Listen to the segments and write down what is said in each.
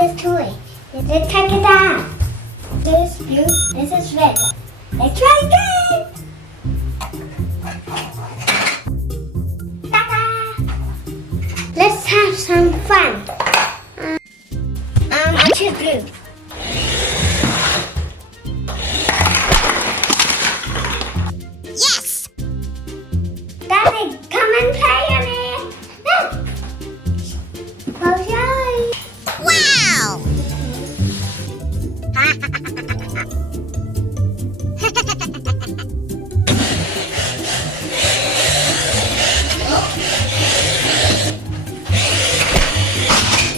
this toy. Let's take it out. This is blue, this is red. Let's try again. Ta-da! Let's have some fun. I choose blue. Yes! Daddy, come and play on it. No. Close your eyes. Wow!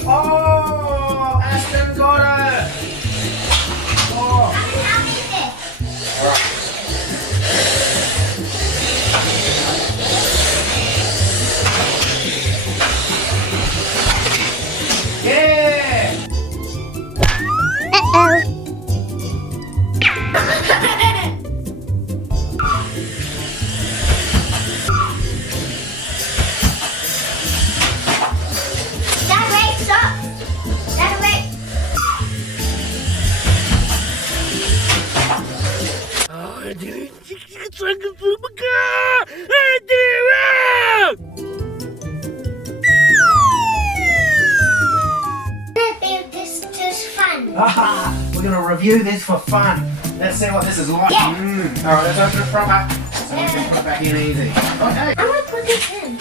Oh, Aston got it. Oh. I'll eat this. All right. Yeah. Uh-oh. That way, stop. That way. Oh, I did it. It's like a super car. I did it. This is fun. We're going to review this for fun. Let's see what this is like. Yeah. All right, let's open it proper so we can put it back in easy. Okay. I want to put this in.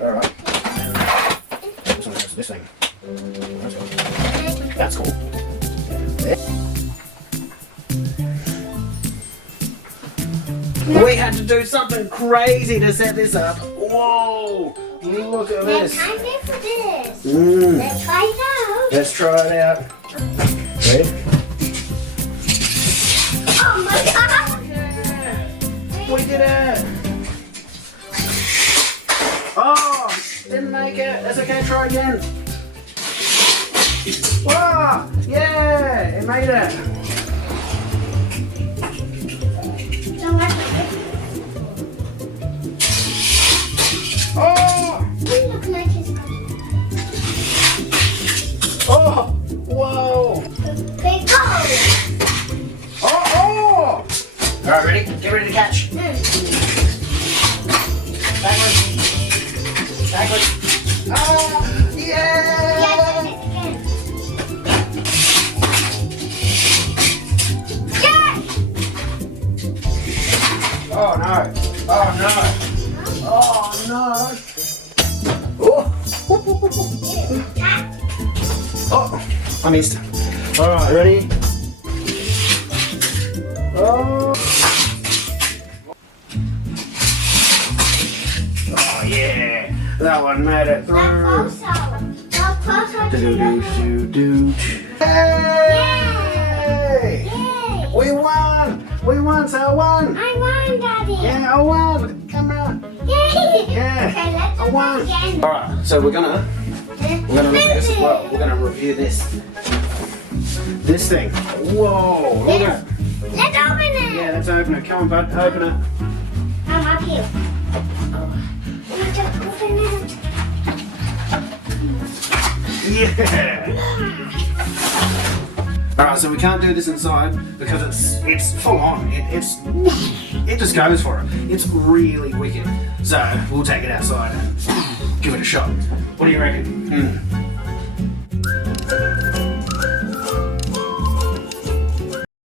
All right. This one goes to this thing. That's cool. We had to do something crazy to set this up. Whoa! Look at Let's this. try this for this. Mm. Let's try it out. Let's try it out. Ready? Oh my god. Yeah! We did it! Oh! Didn't make it. That's okay, try again. Whoa! Yeah! It made it! So what? Oh! It looks like it's Oh! Whoa! big go. Oh! Oh! Alright, ready? Get ready to catch. Backwards. Backwards. Oh! Yeah! Oh no! Oh no! Oh no! Oh! Oh! I missed. Alright, ready? Oh! Oh yeah! That one made it through. Do-do-do-do-do. Hey! Yay! We won! We won, so I won! I won, Daddy! Yeah, I won! Come on! Yay! Yeah. Okay, let's I do won! it again. Alright, so we're gonna review this as well. We're gonna review this thing. Whoa! Look at it! Let's open it! Yeah, let's open it. Come on, bud, open it. I'm up here. Let's just open it. Yeah! Alright, so we can't do this inside because it's full on. It just goes for it. It's really wicked. So we'll take it outside and give it a shot. What do you reckon?